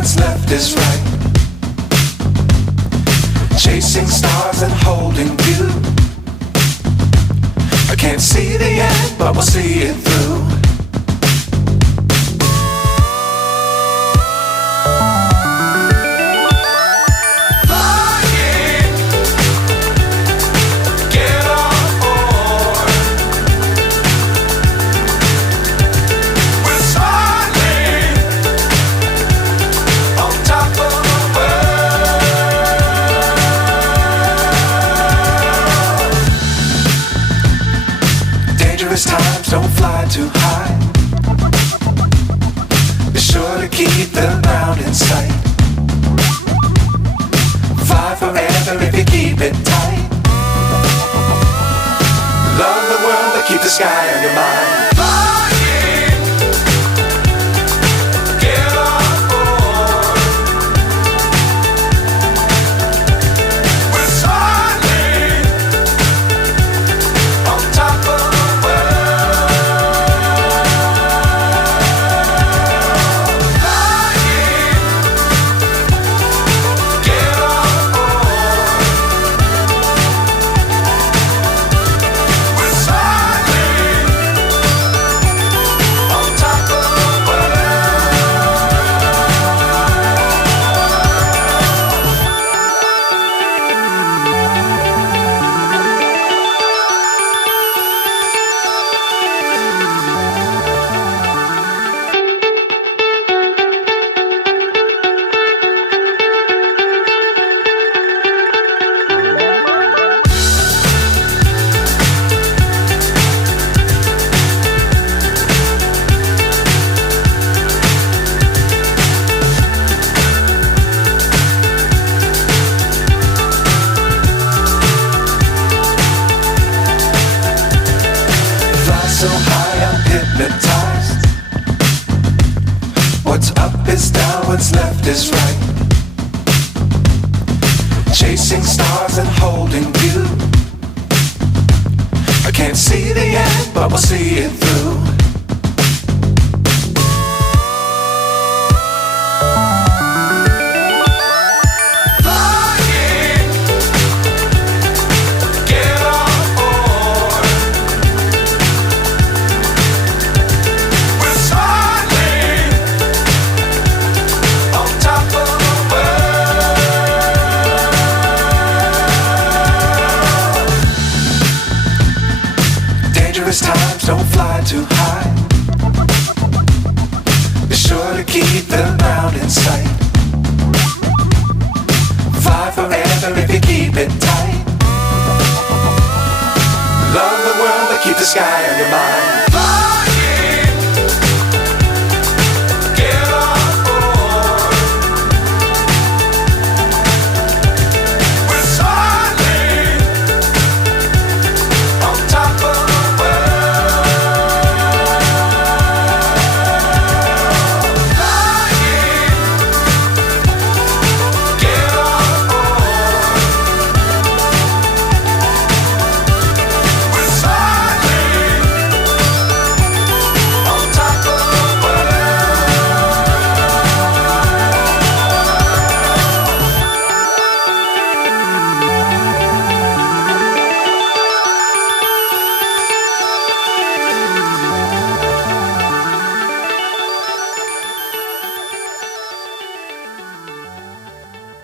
what's left is right. Chasing stars and holding you. I can't see the end, but we'll see it through. Times don't fly too high. Be sure to keep the ground in sight. Fly forever if you keep it tight. Love the world but keep the sky on your mind. So high I'm hypnotized. What's up is down, what's left is right. Chasing stars and holding you. I can't see the end, but we'll see it through. Times don't fly too high. Be sure to keep the ground in sight. Fly forever if you keep it tight. Love the world but keep the sky on your mind.